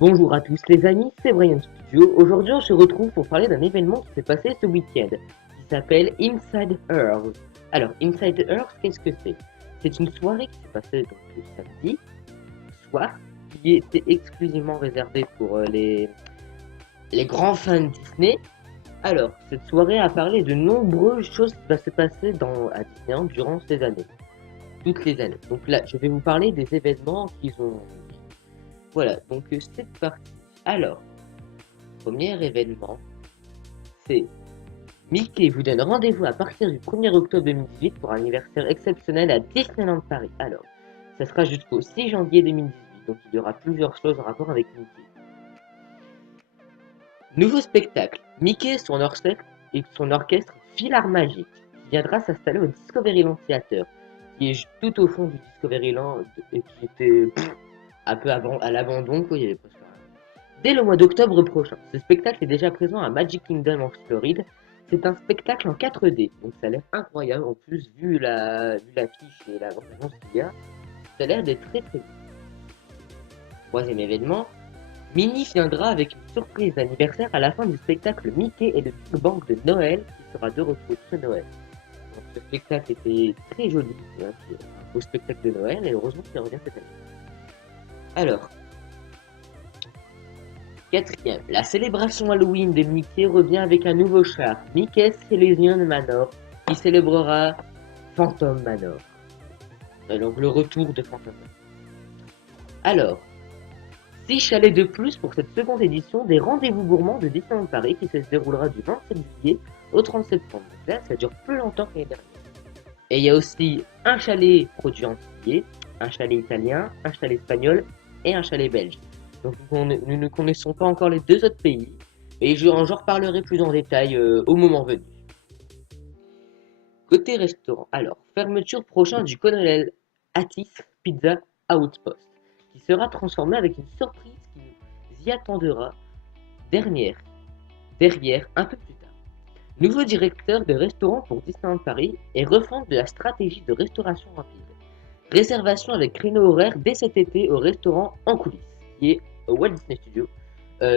Bonjour à tous les amis, c'est Brian Studio. Aujourd'hui on se retrouve pour parler d'un événement qui s'est passé ce week-end, qui s'appelle Inside Earth. Alors Inside Earth, qu'est-ce que c'est? C'est une soirée qui s'est passée donc le samedi soir, qui était exclusivement réservée pour les grands fans Disney. Alors, cette soirée a parlé de nombreuses choses qui vont se passer à Disneyland durant ces années, toutes les années. Donc là, je vais vous parler des événements qu'ils ont. Voilà, donc c'est parti. Alors, premier événement, c'est Mickey vous donne rendez-vous à partir du 1er octobre 2018 pour un anniversaire exceptionnel à Disneyland Paris. Alors, ça sera jusqu'au 6 janvier 2018, donc il y aura plusieurs choses en rapport avec Mickey. Nouveau spectacle, Mickey et son orchestre Filar Magique, qui viendra s'installer au Discoveryland Theater, qui est tout au fond du Discoveryland et qui était un peu à l'abandon, quoi, il y avait presque rien. Dès le mois d'octobre prochain, ce spectacle est déjà présent à Magic Kingdom en Floride. C'est un spectacle en 4D, donc ça a l'air incroyable. En plus, vu l'affiche et la bande-annonce qu'il y a, ça a l'air d'être très très bien. Troisième événement, Minnie viendra avec une surprise d'anniversaire à la fin du spectacle Mickey et le Big Bang de Noël qui sera de retour ce Noël. Donc, ce spectacle était très joli, c'est un beau spectacle de Noël et heureusement qu'il revient cette année. Alors, quatrième, la célébration Halloween de Mickey revient avec un nouveau char, Mickey's Illusion Manor, qui célébrera Phantom Manor. Donc le retour de Phantom Manor. Alors, 6 chalets de plus pour cette seconde édition des rendez-vous gourmands de Disneyland Paris qui se déroulera du 27 juillet au 30 septembre. Donc là, ça dure plus longtemps que l'année dernière. Et il y a aussi un chalet produit antillais, un chalet italien, un chalet espagnol et un chalet belge. Donc nous ne connaissons pas encore les deux autres pays, et j'en reparlerai plus en détail au moment venu. Côté restaurant, alors, fermeture prochain du Colonel Attis Pizza Outpost, qui sera transformé avec une surprise qui nous y attendra derrière un peu plus tard. Nouveau directeur de restaurant pour Disneyland Paris et refonte de la stratégie de restauration rapide. Réservation avec créneau horaire dès cet été au restaurant En Coulisses, qui est au Walt Disney Studios,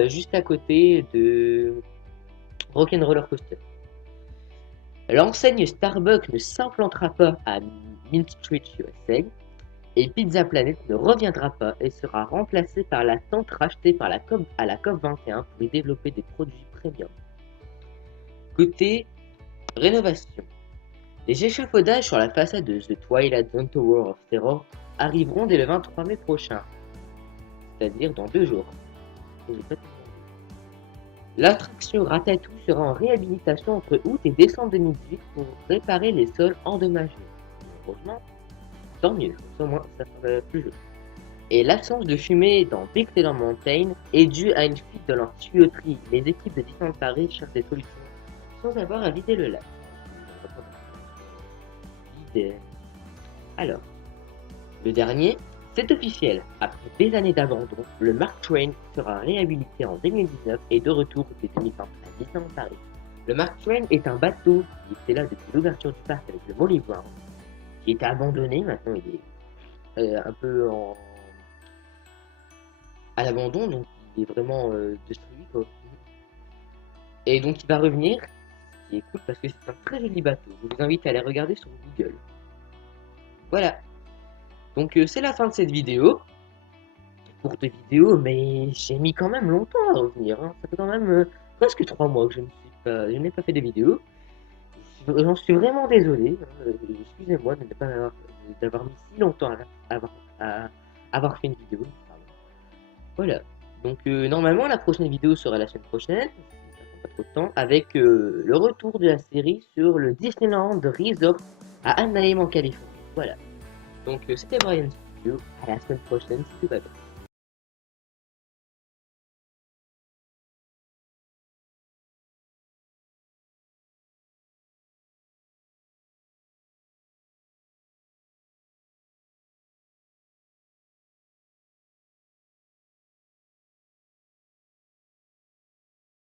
juste à côté de Rock'n'Roller Coaster. L'enseigne Starbucks ne s'implantera pas à Main Street USA et Pizza Planet ne reviendra pas et sera remplacée par la tente rachetée à la COP 21 pour y développer des produits premium. Côté rénovation, les échafaudages sur la façade de The Twilight Zone Tower of Terror arriveront dès le 23 mai prochain, c'est-à-dire dans 2 jours. L'attraction Ratatouille sera en réhabilitation entre août et décembre 2018 pour réparer les sols endommagés. Heureusement, tant mieux, au moins ça sera plus joli. Et l'absence de fumée dans Big Thunder Mountain est due à une fuite dans leur tuyauterie. Les équipes de Disneyland Paris cherchent des solutions sans avoir à vider le lac. Alors, le dernier, c'est officiel. Après des années d'abandon, le Mark Twain sera réhabilité en 2019 et de retour dès 2020 à Disneyland Paris. Le Mark Twain est un bateau qui était là depuis l'ouverture du parc avec le Molly Brown, qui était abandonné. Maintenant, il est un peu à l'abandon, donc il est vraiment détruit, quoi. Et donc il va revenir, ce qui est cool parce que c'est un très joli bateau. Je vous invite à aller regarder sur Google. Voilà. Donc c'est la fin de cette vidéo. Courte vidéo, mais j'ai mis quand même longtemps à revenir. Hein. Ça fait quand même presque 3 mois que je n'ai pas fait de vidéo. J'en suis vraiment désolé. Hein. Excusez-moi d'avoir mis si longtemps à avoir fait une vidéo. Pardon. Voilà. Donc normalement la prochaine vidéo sera la semaine prochaine. Ça prend pas trop de temps. Avec le retour de la série sur le Disneyland Resort à Anaheim en Californie. Voilà. Donc c'était Brian Studio. À la semaine prochaine. Si tout va bien.